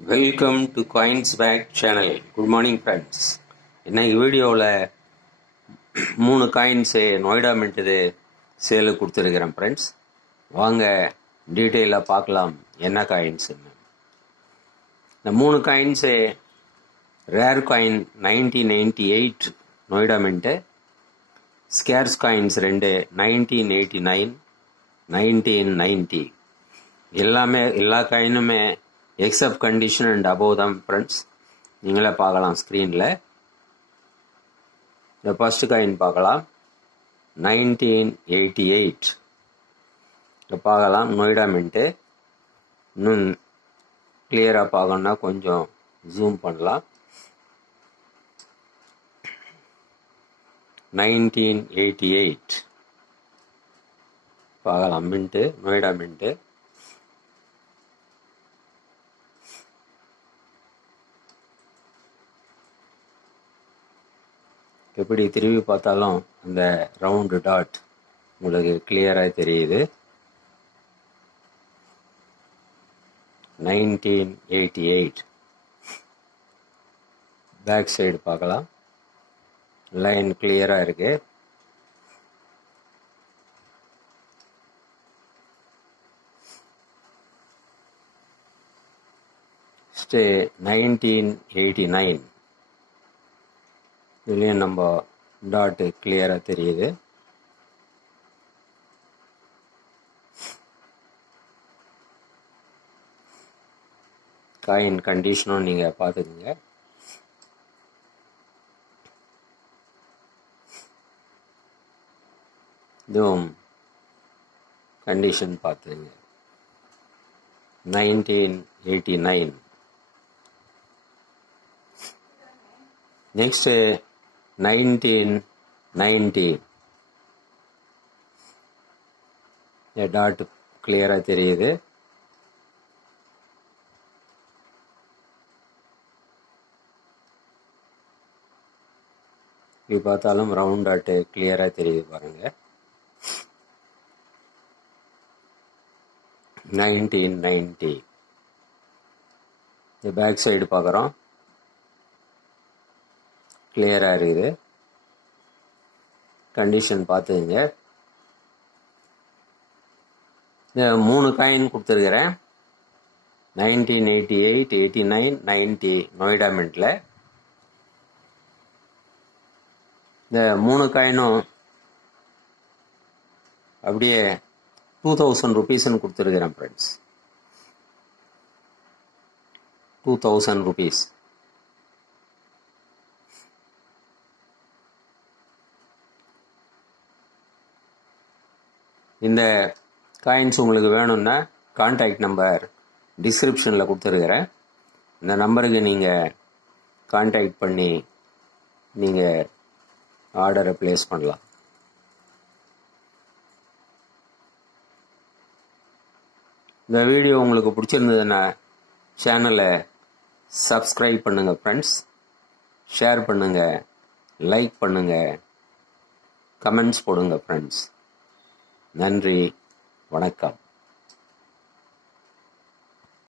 Welcome to coins back channel. Good morning friends. இன்னைக்கு வீடியோவில் 3 coins Noida mint சேலுக்கு கொடுத்துருக்கிறேன் ஃப்ரெண்ட்ஸ். வாங்க டீட்டெயிலாக பார்க்கலாம் என்ன காயின்ஸுன்னு. இந்த 3 coins rare coin 1998 Noida mint, scares coins 2 1989 1990. எல்லா காயினுமே எக்ஸப்ட் கண்டிஷன் அண்ட் அபோவ் தான் ஃப்ரெண்ட்ஸ். நீங்களே பார்க்கலாம் ஸ்க்ரீனில். இந்த ஃபர்ஸ்ட் காயின் பார்க்கலாம் 1988. இதை பார்க்கலாம் நொய்டா மின்ட்டு. இன்னும் கிளியராக பார்க்கணுன்னா கொஞ்சம் ஜூம் பண்ணலாம். 1988 பார்க்கலாம் மின்ட்டு, நொய்டா மின்ட்டு. எப்படி திரும்பி பார்த்தாலும் அந்த ரவுண்டு டாட் உங்களுக்கு கிளியராக தெரியுது. 1988 பேக் சைடு பார்க்கலாம், லைன் கிளியராக இருக்கு. ஸ்டே 1989 இதுலேயும் நம்ம டாட்டு கிளியராக தெரியுது. காயின் கண்டிஷனும் நீங்கள் பார்த்துக்குங்க. இதுவும் கண்டிஷன் பார்த்துங்க. 1989. நெக்ஸ்ட் 1990. டாட் கிளியராக தெரியுது. இப்படி பார்த்தாலும் ரவுண்ட் டாட்டு கிளியராக தெரியுது பாருங்க. 1990. பேக் சைடு பார்க்குறோம், கிளியராக இருக்குது. கண்டிஷன் பார்த்துங்க. இந்த 3 காயின் கொடுத்துருக்கிறேன் 1988, 89, 90 நொய்டா மின்ட்டில். இந்த 3 காயினும் அப்படியே 2000 rupeesன்னு கொடுத்துருக்கிறேன் ஃப்ரெண்ட்ஸ். 2000 rupees. இந்த காயின்ஸ் உங்களுக்கு வேணும்னா கான்டாக்ட் நம்பர் டிஸ்கிரிப்ஷனில் கொடுத்துருக்கிறேன். இந்த நம்பருக்கு நீங்கள் கான்டாக்ட் பண்ணி நீங்கள் ஆர்டரை ப்ளேஸ் பண்ணலாம். இந்த வீடியோ உங்களுக்கு பிடிச்சிருந்ததுன்னா சேனலை சப்ஸ்கிரைப் பண்ணுங்கள் ஃப்ரெண்ட்ஸ். ஷேர் பண்ணுங்கள், லைக் பண்ணுங்கள், கமெண்ட்ஸ் போடுங்க ஃப்ரெண்ட்ஸ். நன்றி, வணக்கம்.